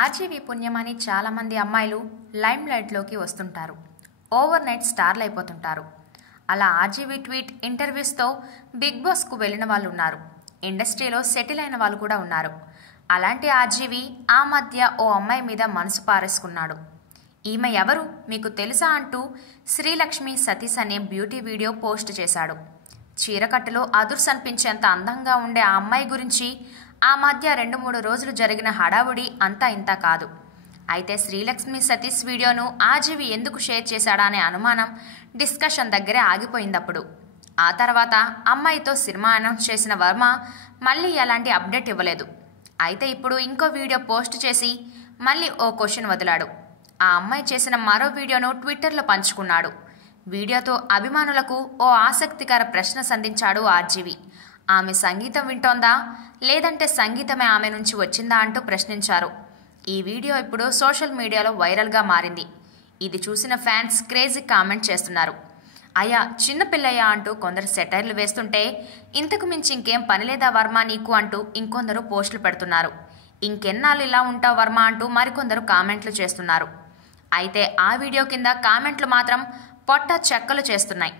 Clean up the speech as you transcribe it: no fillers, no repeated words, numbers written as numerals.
RGV పుణ్యమని చాలామంది అమ్మాయిలు lime లైట్లోకి వస్తుంటారు. ఓవర్ నైట్ స్టార్లు అయిపోతుంటారు. అలా ఆర్జీవీ ట్వీట్ ఇంటర్వ్యూస్తో బిగ్ బాస్కు వెళ్ళిన వాళ్ళు ఉన్నారు. ఇండస్ట్రీలో సెటిల్ అయిన వాళ్ళు కూడా ఉన్నారు. అలాంటి ఆర్జీవీ ఆ మధ్య ఓ అమ్మాయి మీద మనసు పారేసుకున్నాడు. ఈమె ఎవరు మీకు తెలుసా అంటూ శ్రీలక్ష్మి సతీష్ అనే బ్యూటీ వీడియో పోస్ట్ చేశాడు. చీరకట్టులో అదుర్స్ అనిపించేంత అందంగా ఉండే ఆ అమ్మాయి గురించి ఆ మధ్య 2-3 రోజులు జరిగిన హడావుడి అంతా ఇంతా కాదు. అయితే శ్రీలక్ష్మి సతీష్ వీడియోను ఆర్జీవీ ఎందుకు షేర్ చేశాడా అనే అనుమానం డిస్కషన్ దగ్గరే ఆగిపోయిందప్పుడు. ఆ తర్వాత అమ్మాయితో సినిమా అనౌన్స్ చేసిన వర్మ మళ్ళీ ఎలాంటి అప్డేట్ ఇవ్వలేదు. అయితే ఇప్పుడు ఇంకో వీడియో పోస్ట్ చేసి మళ్ళీ ఓ క్వశ్చన్ వదిలాడు. ఆ అమ్మాయి చేసిన మరో వీడియోను ట్విట్టర్లో పంచుకున్నాడు. వీడియోతో అభిమానులకు ఓ ఆసక్తికర ప్రశ్న సంధించాడు ఆర్జీవీ. ఆమె సంగీతం వింటోందా లేదంటే సంగీతమే ఆమె నుంచి వచ్చిందా అంటూ ప్రశ్నించారు. ఈ వీడియో ఇప్పుడు సోషల్ మీడియాలో వైరల్గా మారింది. ఇది చూసిన ఫ్యాన్స్ క్రేజీ కామెంట్ చేస్తున్నారు. అయ్యా చిన్నపిల్లయ్యా అంటూ కొందరు సెటైర్లు వేస్తుంటే ఇంతకు మించి ఇంకేం పనిలేదా వర్మ నీకు అంటూ ఇంకొందరు పోస్టులు పెడుతున్నారు. ఇంకెన్నాళ్ళు ఇలా ఉంటావు వర్మ అంటూ మరికొందరు కామెంట్లు చేస్తున్నారు. అయితే ఆ వీడియో కింద కామెంట్లు మాత్రం పొట్ట చెక్కలు చేస్తున్నాయి.